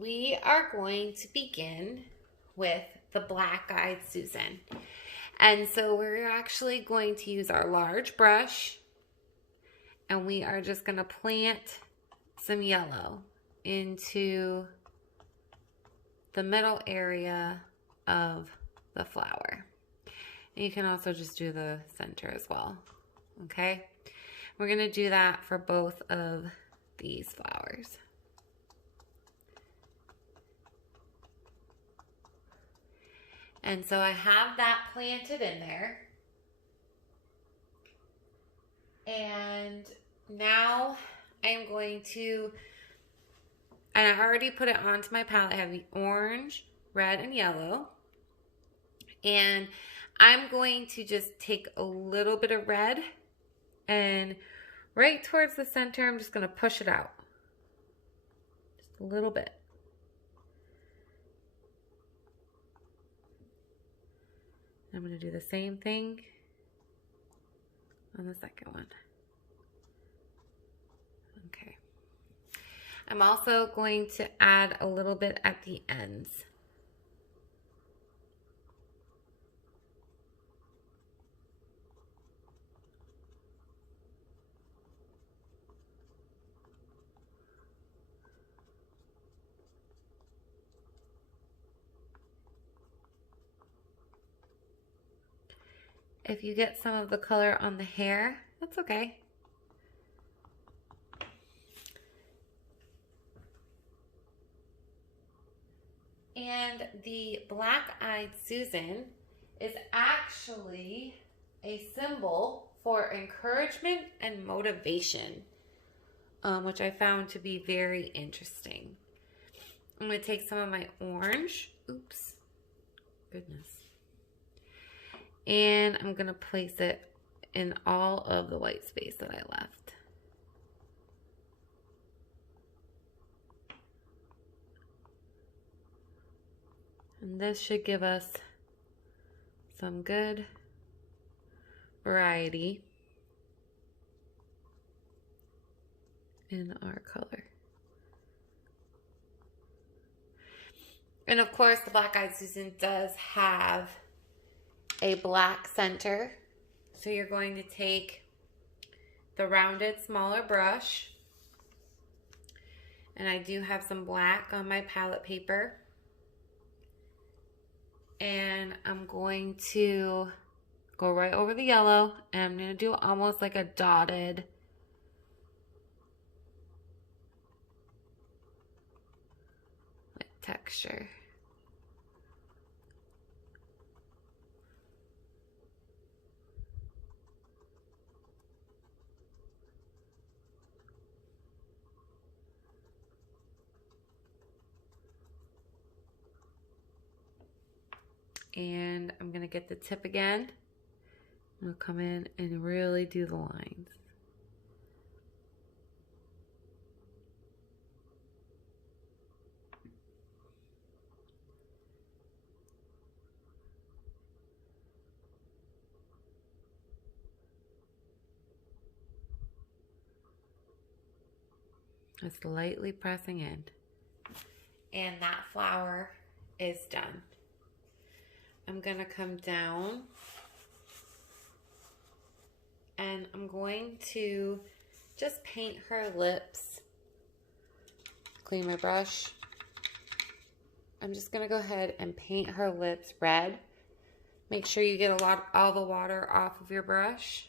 we are going to begin with the Black-Eyed Susan. And so we're actually going to use our large brush and we are just going to plant some yellow into the middle area of the flower. And you can also just do the center as well. Okay? We're going to do that for both of these flowers. And so I have that planted in there. And now I'm going to, and I already put it onto my palette. I have the orange, red, and yellow. And I'm going to just take a little bit of red and right towards the center, I'm just going to push it out. Just a little bit. I'm going to do the same thing on the second one. Okay. I'm also going to add a little bit at the ends. If you get some of the color on the hair, that's okay. And the Black-Eyed Susan is actually a symbol for encouragement and motivation, which I found to be very interesting. I'm going to take some of my orange, oops, goodness, and I'm going to place it in all of the white space that I left. And this should give us some good variety in our color. And of course, the Black-Eyed Susan does have a black center. So you're going to take the rounded, smaller brush. And I do have some black on my palette paper. And I'm going to go right over the yellow. And I'm going to do almost like a dotted texture. And I'm going to get the tip again. I'm going to come in and really do the lines. Just lightly pressing in. And that flower is done. I'm going to come down and I'm going to just paint her lips. Clean my brush. I'm just going to go ahead and paint her lips red. Make sure you get all the water off of your brush.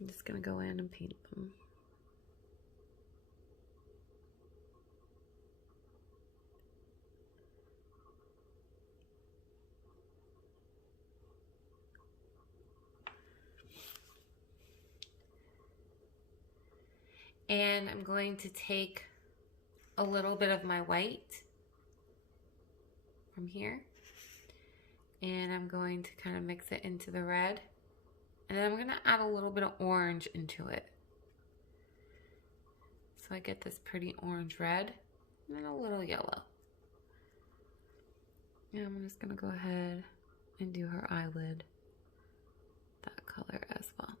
I'm just going to go in and paint them. And I'm going to take a little bit of my white from here. And I'm going to kind of mix it into the red. And then I'm going to add a little bit of orange into it. So I get this pretty orange red and then a little yellow. And I'm just going to go ahead and do her eyelid that color as well.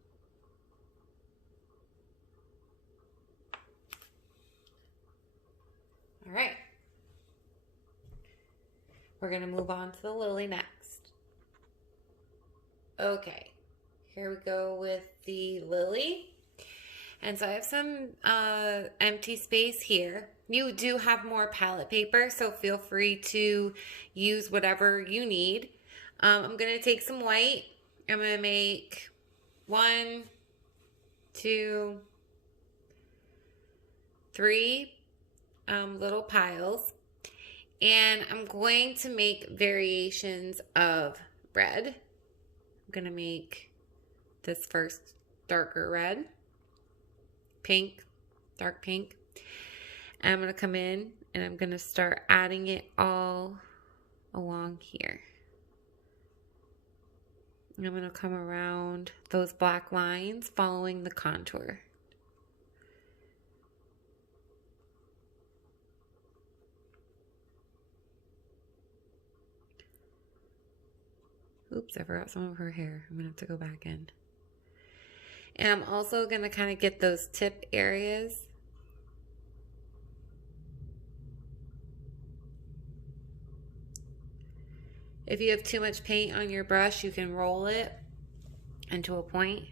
All right. We're going to move on to the lily next. Okay. Here we go with the lily. And so I have some empty space here. You do have more palette paper, so feel free to use whatever you need. I'm going to take some white. I'm going to make 1, 2, 3 little piles. And I'm going to make variations of red. I'm going to make this first darker red, pink, dark pink. And I'm going to come in and I'm going to start adding it all along here. And I'm going to come around those black lines following the contour. Oops, I forgot some of her hair. I'm going to have to go back in. And I'm also going to kind of get those tip areas. If you have too much paint on your brush, you can roll it into a point.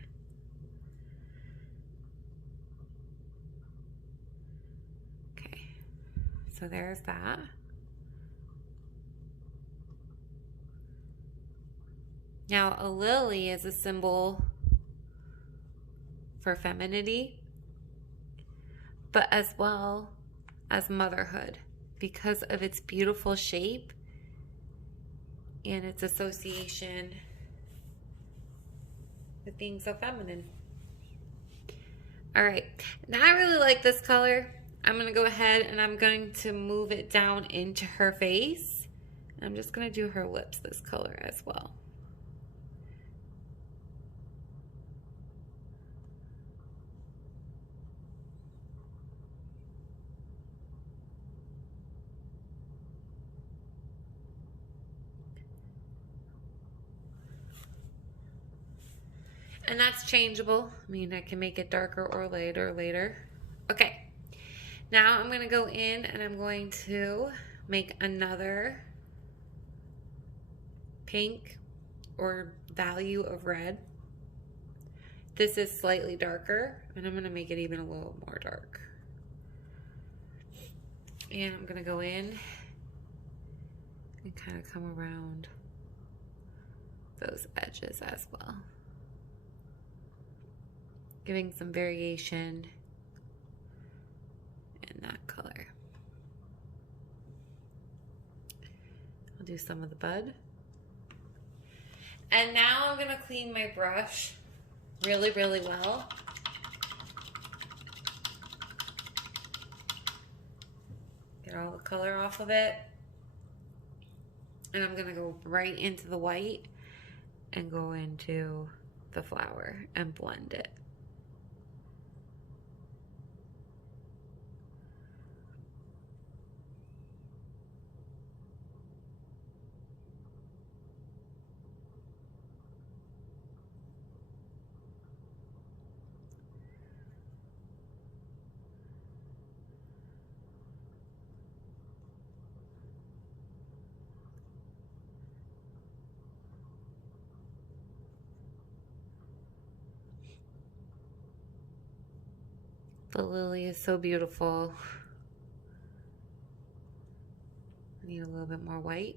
Okay, so there's that. Now, a lily is a symbol for femininity, but as well as motherhood because of its beautiful shape and its association with being so feminine. All right, now I really like this color. I'm going to go ahead and I'm going to move it down into her face. I'm just going to do her lips this color as well. And that's changeable. I mean, I can make it darker or lighter later. Okay, now I'm going to go in and I'm going to make another pink or value of red. This is slightly darker, and I'm going to make it even a little more dark. And I'm going to go in and kind of come around those edges as well, giving some variation in that color. I'll do some of the bud. And now I'm gonna clean my brush really, really well. Get all the color off of it. And I'm gonna go right into the white and go into the flower and blend it. The lily is so beautiful. I need a little bit more white.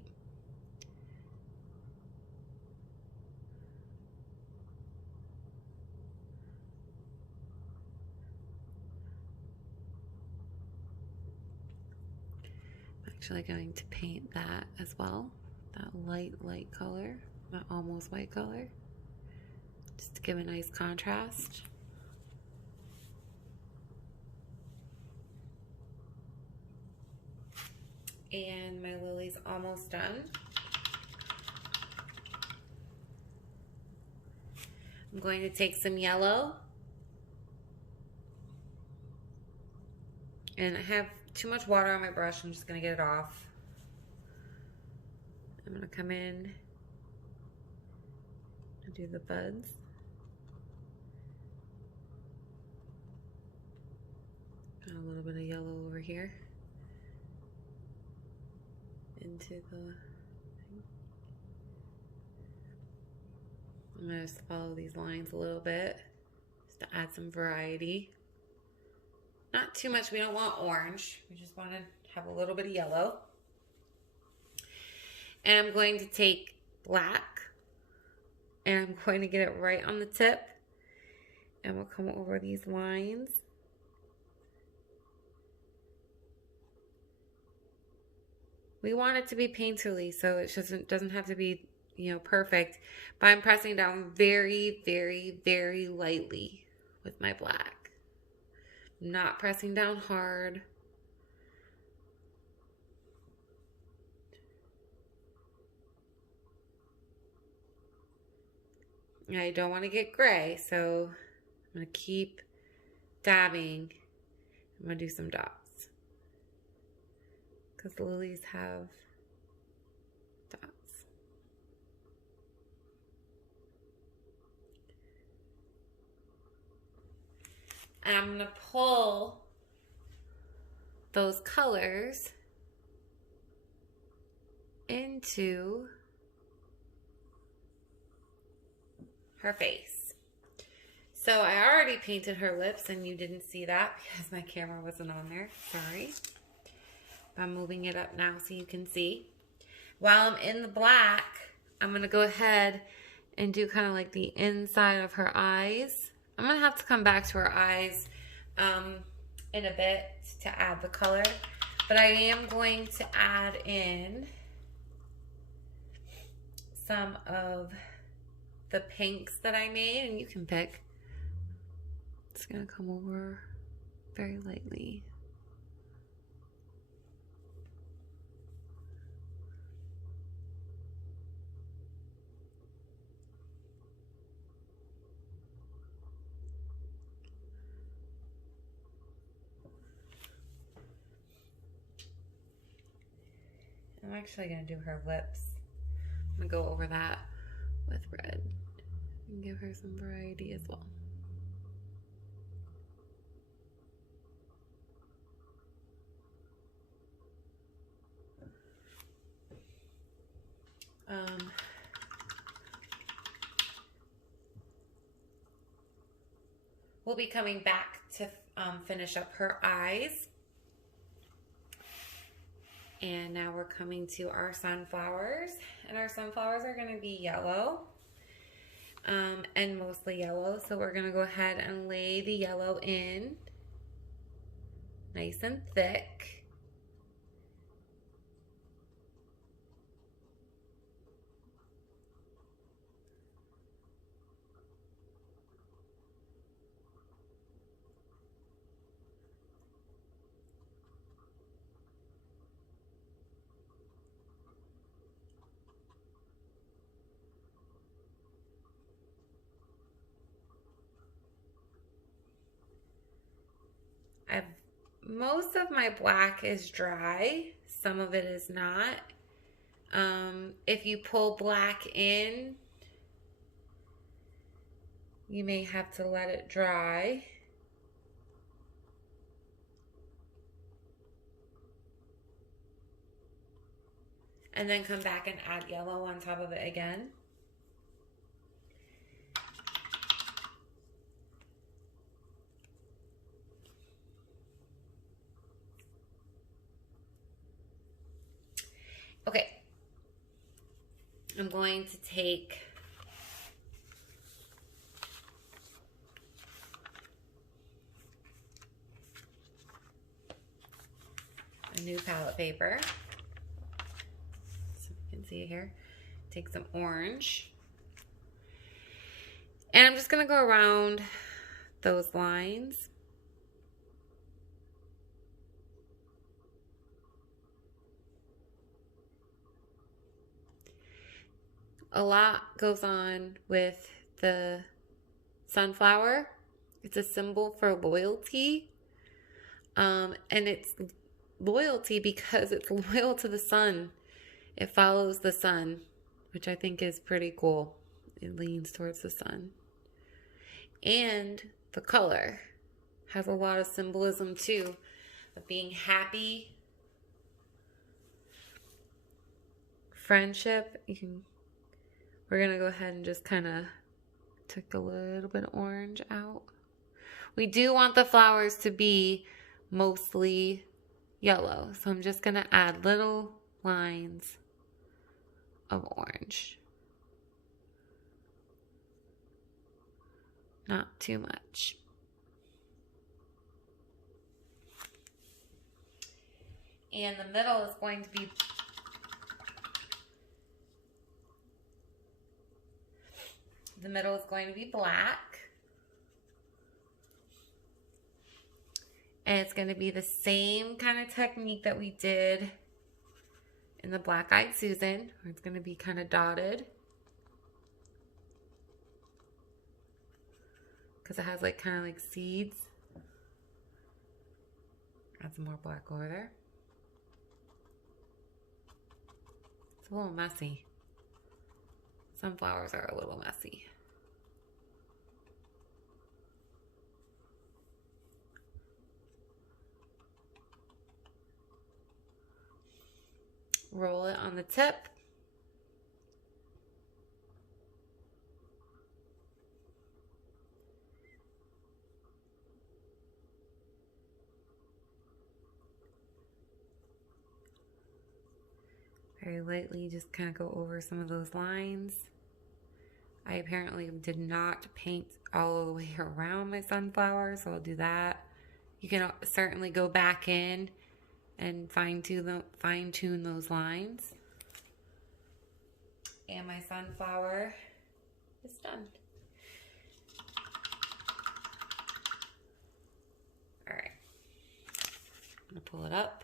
I'm actually going to paint that as well. That light color, that almost white color, just to give a nice contrast. And my lily's almost done. I'm going to take some yellow. And I have too much water on my brush. I'm just going to get it off. I'm going to come in and do the buds. Got a little bit of yellow over here. into the thing. I'm going to just follow these lines a little bit just to add some variety. Not too much. We don't want orange. We just want to have a little bit of yellow. And I'm going to take black and I'm going to get it right on the tip. And we'll come over these lines. We want it to be painterly, so it doesn't have to be, you know, perfect. But I'm pressing down very, very, very lightly with my black. Not pressing down hard. I don't want to get gray, so I'm going to keep dabbing. I'm going to do some dots. Because the lilies have dots. And I'm going to pull those colors into her face. So I already painted her lips and you didn't see that because my camera wasn't on there. Sorry. I'm moving it up now so you can see. While I'm in the black, I'm going to go ahead and do kind of like the inside of her eyes. I'm going to have to come back to her eyes in a bit to add the color. But I am going to add in some of the pinks that I made, and you can pick. It's going to come over very lightly. I'm actually going to do her lips. I'm going to go over that with red and give her some variety as well. We'll be coming back to finish up her eyes. And now we're coming to our sunflowers. And our sunflowers are going to be yellow. And mostly yellow. So we're going to go ahead and lay the yellow in. Nice and thick. Most of my black is dry. Some of it is not. If you pull black in, you may have to let it dry. And then come back and add yellow on top of it again. Okay, I'm going to take a new palette paper, so you can see it here. Take some orange, and I'm just going to go around those lines. A lot goes on with the sunflower. It's a symbol for loyalty. And it's loyalty because it's loyal to the sun. It follows the sun, which I think is pretty cool. It leans towards the sun. And the color has a lot of symbolism too, of being happy friendship, we're going to go ahead and just kind of take a little bit of orange out. We do want the flowers to be mostly yellow, so I'm just going to add little lines of orange. Not too much. And the middle is going to be black. And it's going to be the same kind of technique that we did in the Black Eyed Susan, where it's going to be kind of dotted. Because it has like kind of like seeds. Add some more black over there. It's a little messy. Sunflowers are a little messy. Roll it on the tip. Very lightly, just kind of go over some of those lines. I apparently did not paint all the way around my sunflower, so I'll do that. You can certainly go back in and fine-tune those lines. And my sunflower is done. All right, I'm gonna pull it up.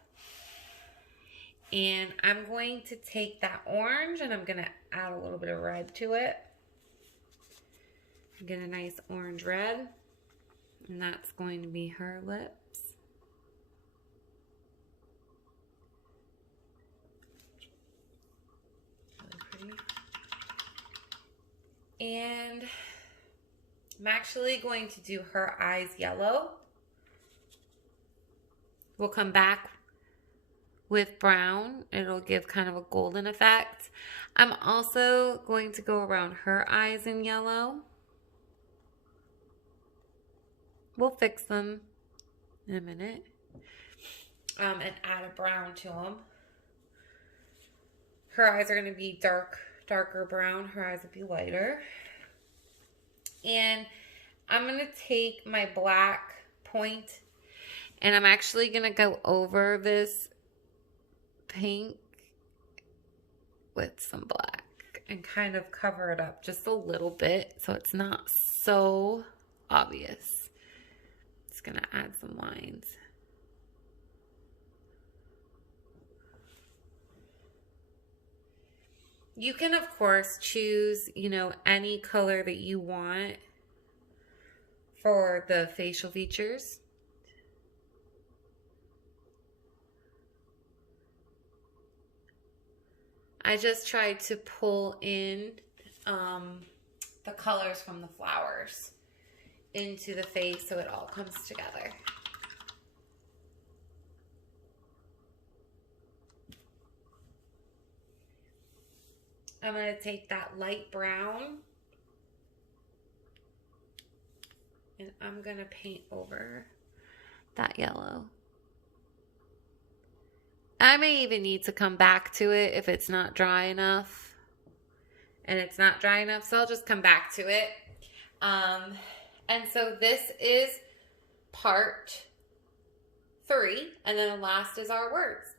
And I'm going to take that orange and I'm going to add a little bit of red to it. Get a nice orange red. And that's going to be her lips. Really pretty. And I'm actually going to do her eyes yellow. We'll come back with brown. It'll give kind of a golden effect. I'm also going to go around her eyes in yellow. We'll fix them in a minute. And add a brown to them. Her eyes are going to be darker brown. Her eyes will be lighter. And I'm going to take my black point and I'm actually going to go over this pink with some black and kind of cover it up just a little bit so it's not so obvious. Just gonna add some lines. You can of course choose, any color that you want for the facial features. I just tried to pull in the colors from the flowers into the face so it all comes together. I'm going to take that light brown and I'm going to paint over that yellow. I may even need to come back to it if it's not dry enough. And it's not dry enough, so I'll just come back to it. And so this is part 3, and then the last is our words.